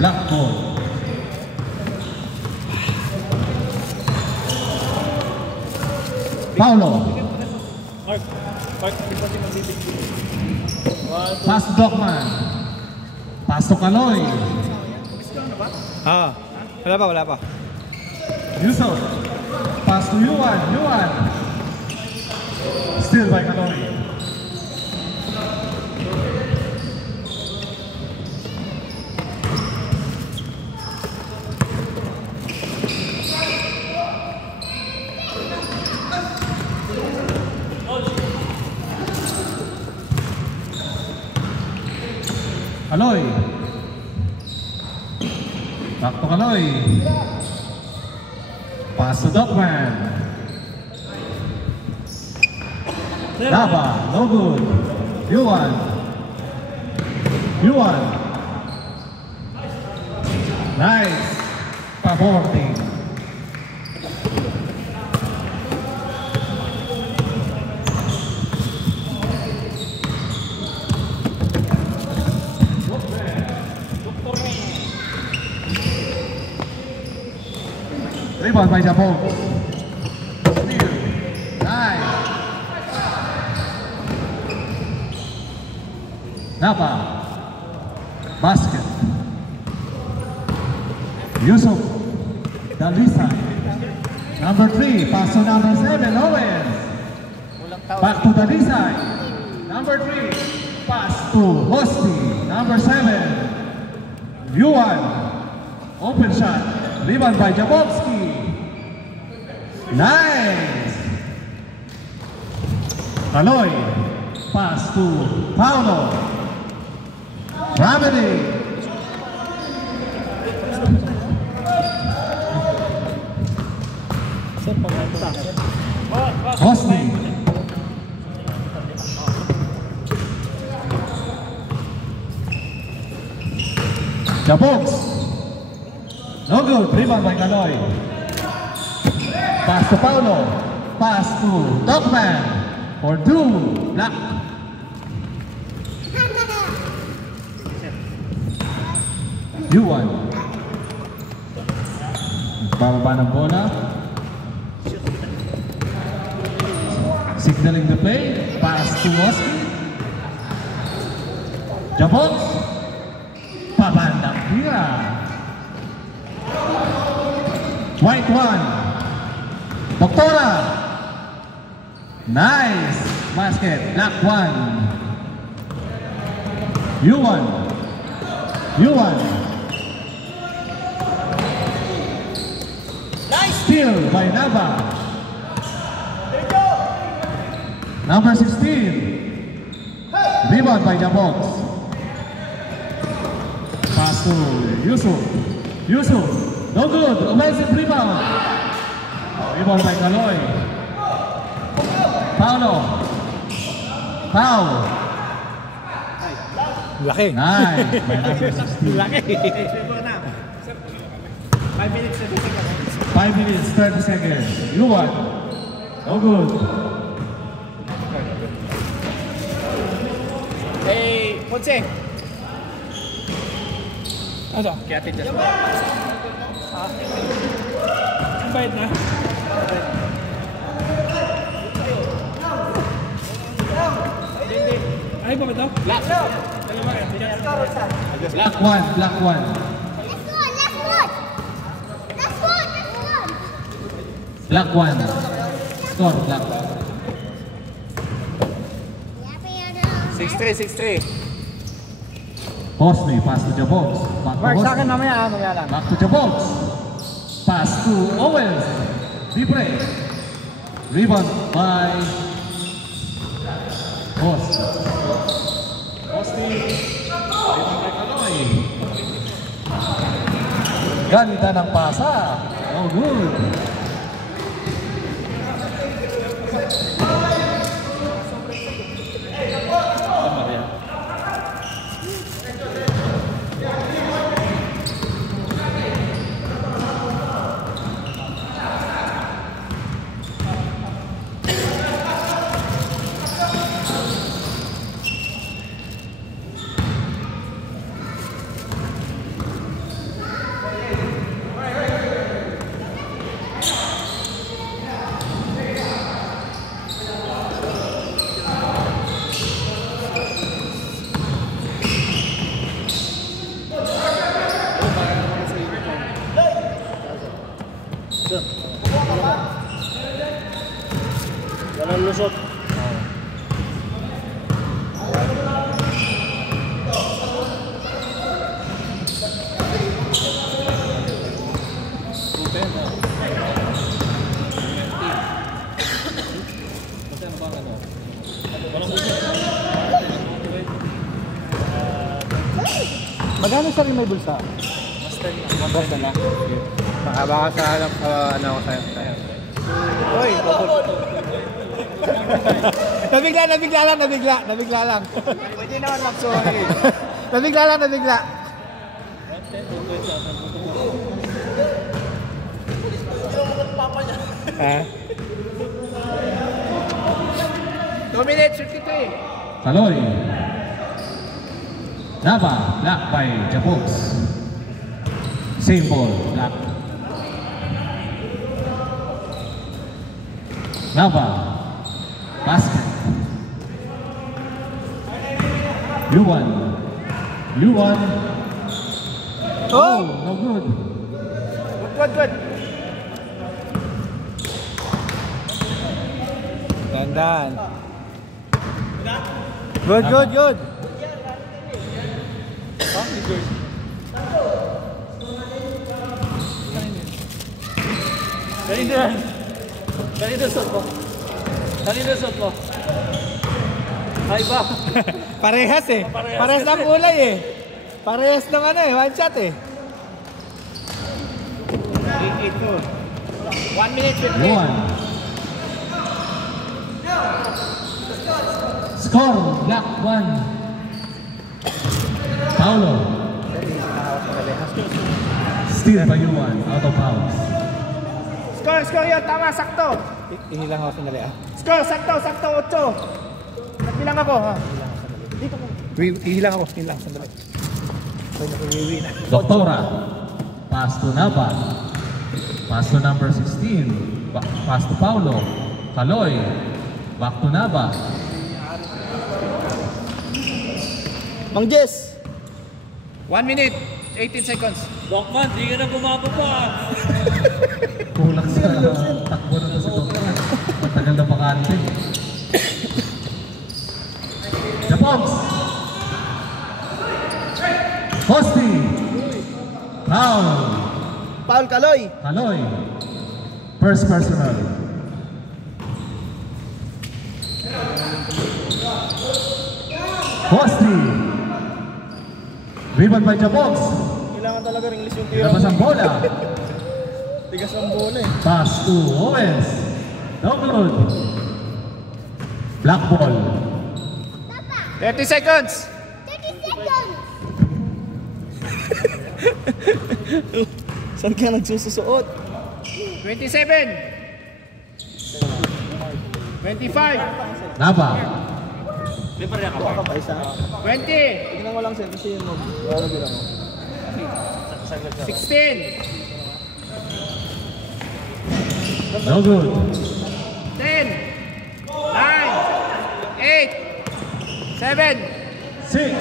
Black ball. Paulo. Pass to Dokman. Pass to Kaloy. Wala pa. Yusuf. Pass to Yuan. Still by Kaloy. Kaloy. Back to Kaloy. Pass to Dokman. Lava, no good. Yuan. Nice. Pavorting. Rebound by Japon. Nice. Napa. Basket. Yusuf. Dalisa. Number 3. Pass to number 7. Owens. Back to Dalisa. Number 3. Pass to Hosti. Number 7. Yuan. Open shot. Rebound by Jabowski. Nice. Kaloy. Pass to Paulo. Ramedy. Hosni. Jabox. No good. Rebound by Kaloy. Pass to Paulo. Pass to Dokman. For 2. Black. Yuan. Bababa ng bola. Signaling the play. Pass to Oski. Jabox. Pabandang tira. White 1. Doctora. Nice. Basket. Black 1. Yuan. Nice steal by Nava. Number 16. Rebound by Jabox. Pass to Yusuf. No good. Offensive rebound. Rebound by Kaloy. Paulo. Laki. Nice. By number 16. Laki. 5 minutes, 30 seconds. Yuan. No good. Hey, Ponce. Ano? Kaya titas mo. Ang bayad na. Ay ba ba ito? Black 1. Black 1. Score, Black. 6-3. Hosni, pass to Jabox. Mark, sa akin mamaya lang. Back to Jabox. Pass to Owens. Deep break. Rebound by Hosni. Rebound by Kaloy. Ganda ng pasa. Oh, good. Magkano sa rin may bulsa? Basta na. Baka sa ano ako sa'yo. Uy, nabigla lang. Pwede naman lang, sorry. nabigla. Ha? 2 minutes, 53. Kaloy. Nava, blocked by Jabox. Same ball, block. Nava, basket. Yuan. Oh, no good. Good. Dandan. Good. Kanina shot mo. Ay ba? Parehas eh. Parehas ng kulay eh. Parehas ng ano eh, one shot eh. 1 minute 15. Yuan. Score, block 1. Paulo. Steal by Yuan, out of bounds. Score yun, tama, sakto. Ihilang ako sandali ah. Score, sakto, 8. Nagbilang ako ha. Dito ko. Ihilang ako, sandali. Doktora. Pass to Nava. Pass to number 16. Pass to Paulo. Kaloy. Back to Nava. Mang Jess. 1 minute, 18 seconds. Dokman, di ka na bumababa. Kulang sa takbo na sa Doktora. Matagal na bakante. The box. Posti. Foul. Paul Kaloy. Kaloy. First personal. Posti. Ribbon by Jabox. Kailangan talaga ringlis yung tira. Labas ang bola. Tigas ang bola eh. Pass to Owens. No good. Black ball. 30 seconds. 30 seconds! Saan ka nagsususuot? 27. 25. Nava. May pareha ka ba? 20. Tignan mo lang sir kasi yung wala bilang mo. 16. No good. 10. 9. 8. 7. 6,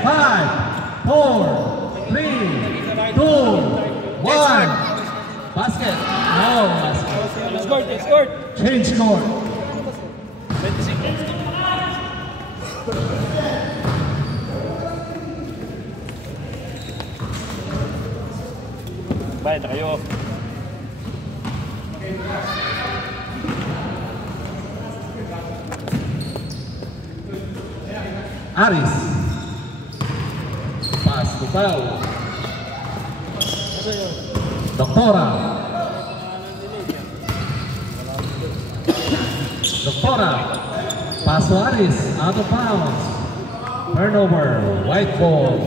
5, 4, 3, 2, 1. Basket. No basket. Score. Change score. 20 seconds. Bayad na kayo. Aris. Pass to Pau. Doktora. Pass to Aris. Out of bounds. Turnover. White ball.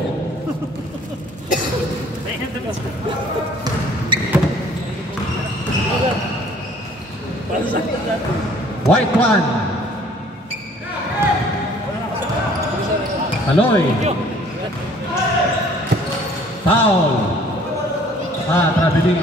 White one. Kaloy. Foul. Traveling.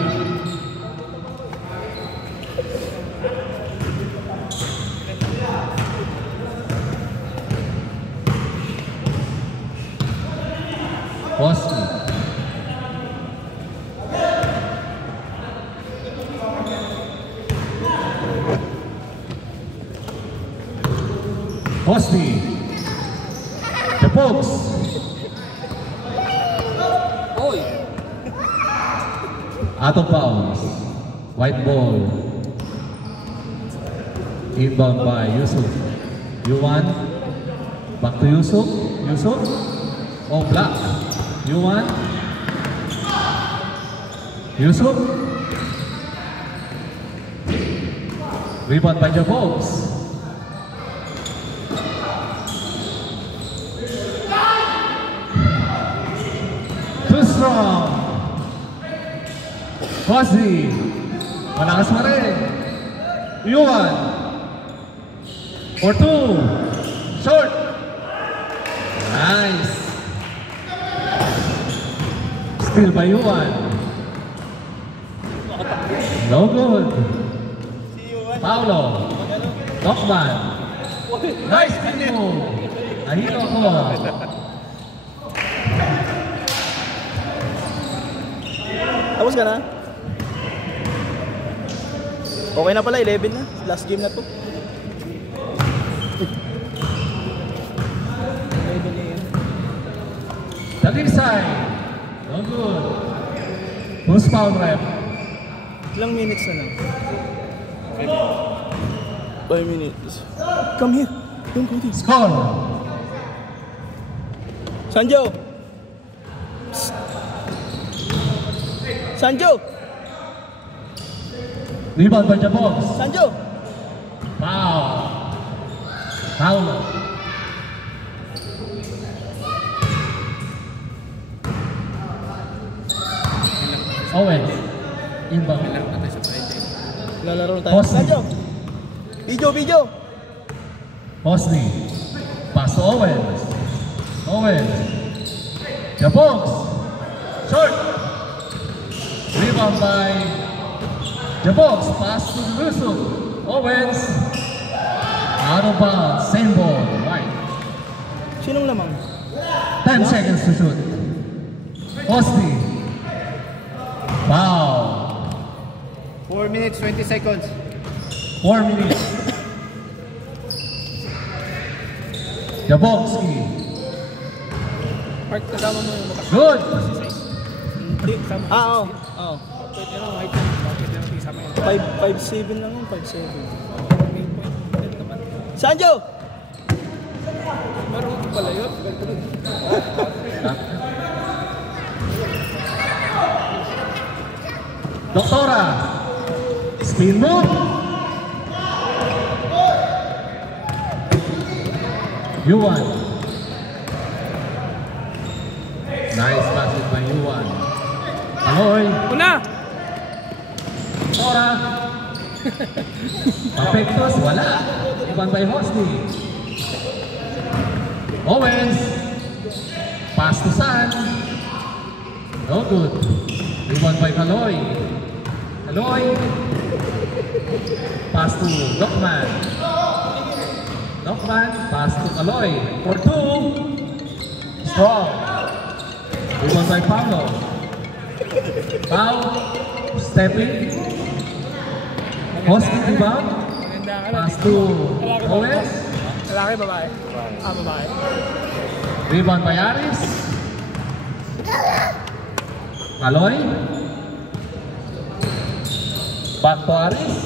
Posti. The Pokes. Out of bounds. White ball. Inbound by Yusuf. Yuan. Back to Yusuf. Oh, block. Yuan. Yusuf. Rebound by Jabogs. Too strong. Fozzy. Malakas pa rin. Yuan. For 2. Short. Nice. Steal by Yuan. No good. Paulo. Dokman. Nice move. Nahilo ko. Tapos ka na? Okay na pala, 11 na. Last game na to. Dalisay. No good. Who's foul rep? Ilang minutes na lang? 5 minutes. Come here. Don't go this. Score. Sanjo! Sanjo! Rebound by Jabogs. Sanjo! Foul. Paulo. Owen. Inbound. Lalaro na tayo. Posty. Sanjo! Video! Posty. Pass to Owens. Owens. Jabogs. Short. Rebound by Jabogs. Pass to Yusuf. Owens. Out of bounds. Same ball. Right. Sinong lamang? 10 seconds to shoot. Posty. Foul. 4 minutes, 20 seconds. 4 minutes. Jabogski. Mark, kasama mo yung mata. Good. Hindi, kasama. Oo. Pwede lang, height lang. Pwede lang, isama yun. 5'7 lang yun, 5'7. Sanjo! Marunong pala yun. Doktora. Spin move. Yuan. Nice passing by Yuan. Aloy. Una! Doktora. Perfectos. Wala. Iban by Hosni. Owens. Pass to San. No good. Iban by Kaloy. Kaloy. Pass to Dokman. Dokman, pass to Kaloy. For 2. Strong. Rebound by Paulo. Pau. Stepping. Hospital rebound. Pass to Owens. Lalaki, babae? Babae. Rebound by Aris. Kaloy. Back to Aris.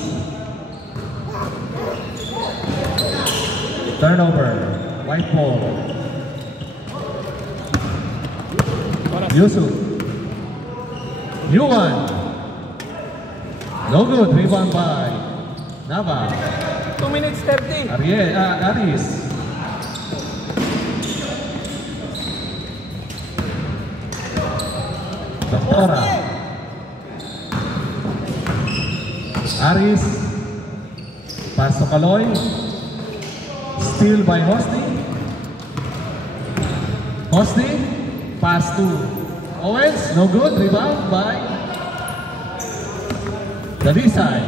Turnover. White ball. Yusuf. Yuan. No good. Rebound by Nava. 2 minutes 30. Aris. Doktora. Aris. Pass to Kaloy. Steal by Hosni. Hosni. Pass to Owens. No good. Rebound by Dalisay.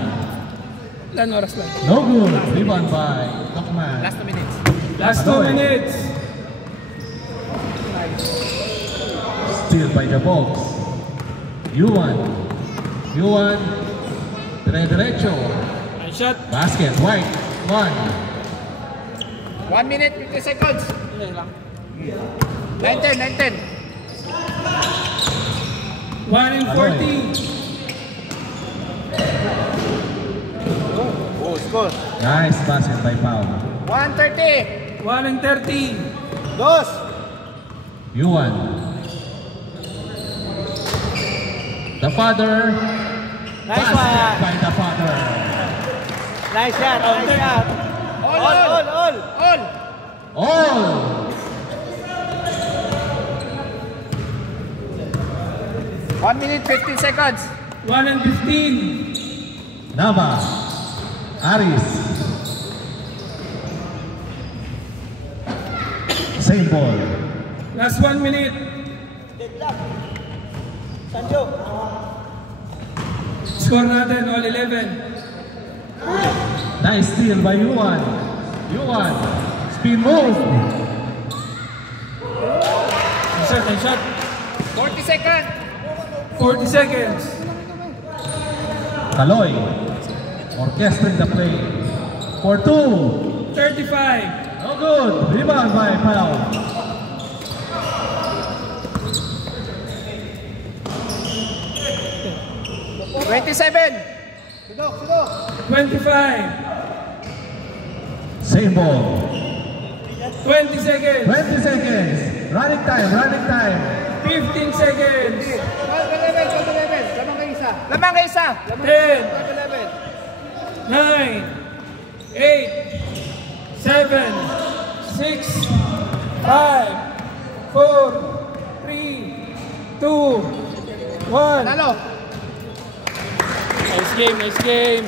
Ilan oras lang? No good. Rebound by Dokman. Last 2 minutes. Last 2 minutes. Steal by the box. Yuan. Dire-diretso. Shot. Basket. White. 1. 1 minute 50 seconds. Ilan lang? 9-10. 1 and 40. Oh, score. Nice basket by Paul. 1:30. 1 and 30. Dos. Yuan. The father. Nice Basket one. by the father. Nice shot, nice shot. All. All. 1 minute 15 seconds. 1 and 15. Nava. Aris. Same ball. Last 1 minute. Sanjo. Score natin, all 11. Nice steal by Yuan. Yuan. Spin move. Nice shot. 40 seconds. 40 seconds. Kaloy. Orchestrating the play. For 2. 35. No good. Rebound by Pao. $27. 25. Same ball. 20 seconds. 20 seconds. Running time. 15 seconds. 11. Lamang ka isa. 10. 9. 8. 7. 6. 5. 4. 3. 2. 1. Talo. Nice game.